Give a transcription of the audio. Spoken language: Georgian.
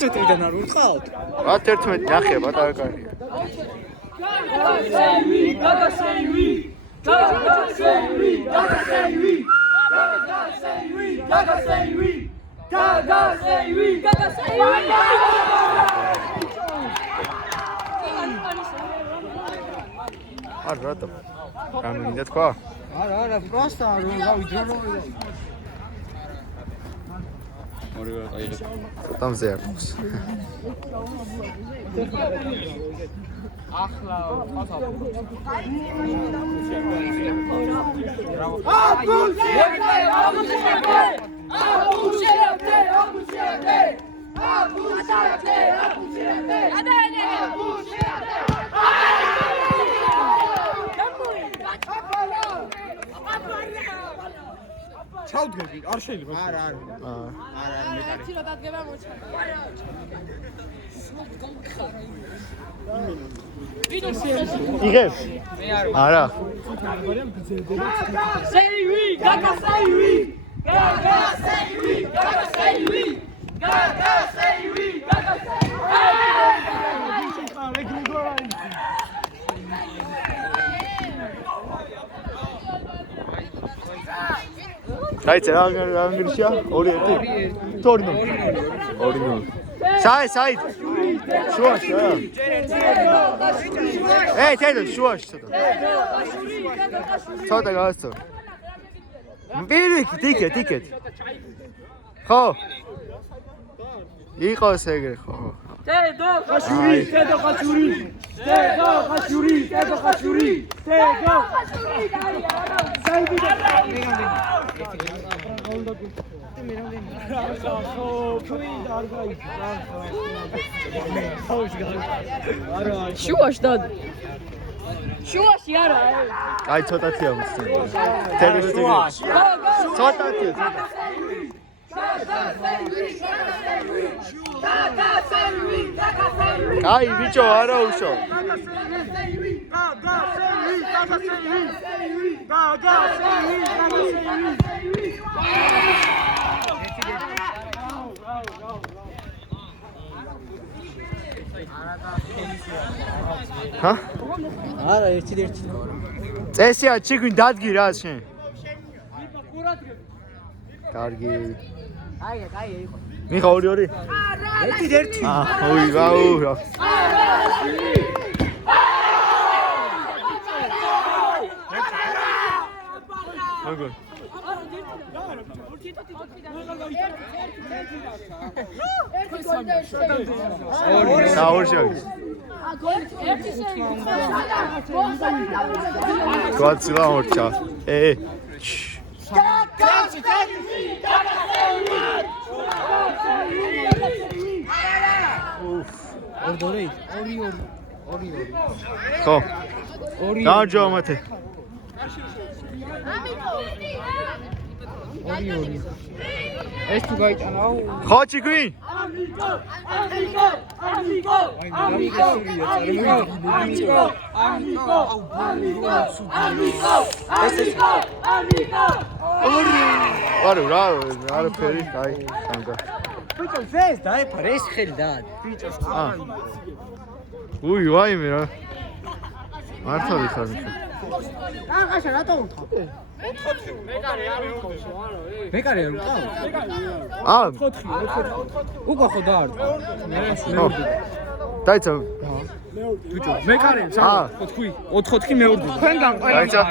11-დან არ ურყავთ? რა 11 ნახე პატარა კარია. არ რატო? რა მინდა თქვა? არა, просто რავი დრო там зеркалс. ახლა ჩავდგები, არ შეიძლება. არა. მე კარი. ცირა დადგება მოჩა. იღებ? არა. Seiwi, gaga seiwi. Gaga seiwi, gaga seiwi. Gaga seiwi, gaga Dai, c'era anche Russia? Oriente. Torno. Sai. Şuaş. Teyze, şuaş. Çota gazete. Bir tiket. Ხო. იყოს ეგრე ხო. Tedo Khashuri. შუაში და შუაში არა აი ცოტათია მოსწე თერმოსტიკი ცოტათია აი ბიჭო არა უშო ჰა? არა, ერთი. წესია ჩიგვინ დადგი რა შენ? კარგი. აი იყო. მიხა 2-2. ერთი. ოი, ვაუ. როგორ? საურშაკი. გვაცილა ორჩა. ორდორე. ხო. დაჯო მათე. ეს თუ გაიტანაო? ხო ჩიგვინ? არა ფერი, აი, სამგა. ბიჭო, ზეს დაიფარ, ეს ხელი და ბიჭოს ხარ. უი, ვაიმე რა. მართალი ხარ მიხა. აღაშა რატო უთხოვ? მეკარე არ უკავ? აა 4. უკა ხო დაარტყა. დაიცა. ბიჭო, მეკარე, 4 4 მეორდი. თქვენგან ყველა